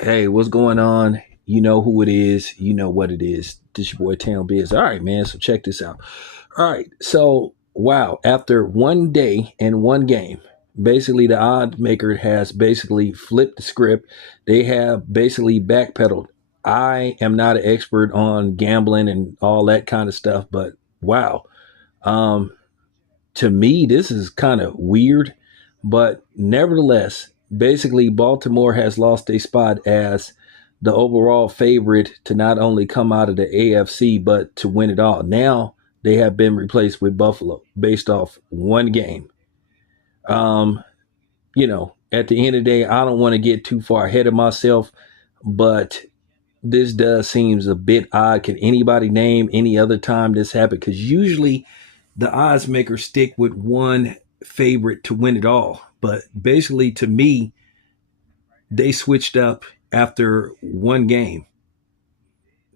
Hey, what's going on? You know who it is. You know what it is. This your boy Town Biz. All right, man. So check this out. All right. So wow, after one day and one game, basically the odd maker has basically flipped the script. They have basically backpedaled. I am not an expert on gambling and all that kind of stuff, but wow. Um, to me, this is kind of weird, but nevertheless, basically, Baltimore has lost a spot as the overall favorite to not only come out of the AFC, but to win it all. Now they have been replaced with Buffalo based off one game. Um, at the end of the day, I don't want to get too far ahead of myself, but this does seems a bit odd. Can anybody name any other time this happened? Because usually the odds makers stick with one favorite to win it all. But basically, to me, they switched up after one game.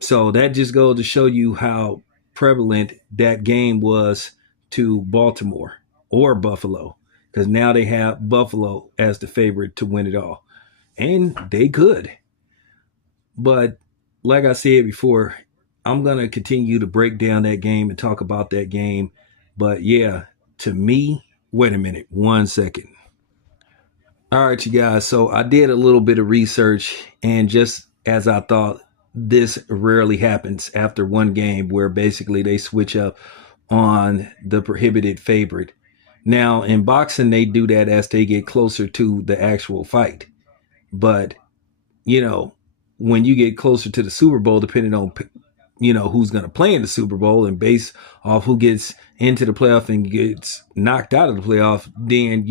So that just goes to show you how prevalent that game was to Baltimore or Buffalo, because now they have Buffalo as the favorite to win it all. And they could. But like I said before, I'm going to continue to break down that game and talk about that game. But yeah, to me, wait a minute, 1 second. All right, you guys. So I did a little bit of research, and just as I thought, this rarely happens after one game where basically they switch up on the prohibited favorite. Now, in boxing, they do that as they get closer to the actual fight. But you know, when you get closer to the Super Bowl, depending on who's going to play in the Super Bowl and based off who gets into the playoff and gets knocked out of the playoff, then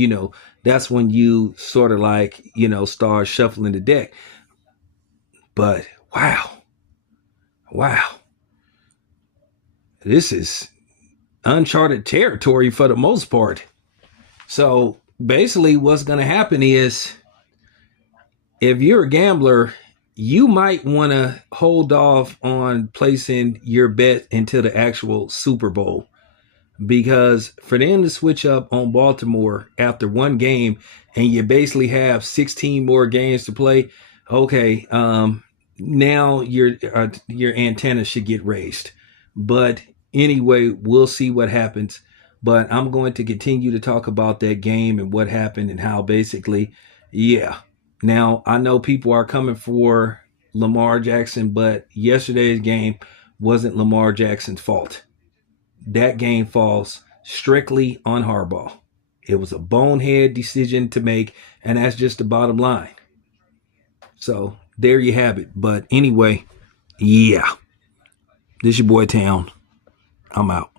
that's when you sort of like start shuffling the deck. But wow, this is uncharted territory for the most part. So basically, what's going to happen is if you're a gambler, you might want to hold off on placing your bet until the actual Super Bowl, because for them to switch up on Baltimore after one game and you basically have 16 more games to play, okay, now your antenna should get raised. But anyway, we'll see what happens. But I'm going to continue to talk about that game and what happened and how basically, yeah. Now I know people are coming for Lamar Jackson, but yesterday's game wasn't Lamar Jackson's fault. That game falls strictly on Harbaugh. It was a bonehead decision to make, and that's just the bottom line. So there you have it. But anyway, yeah, this your boy Town. I'm out.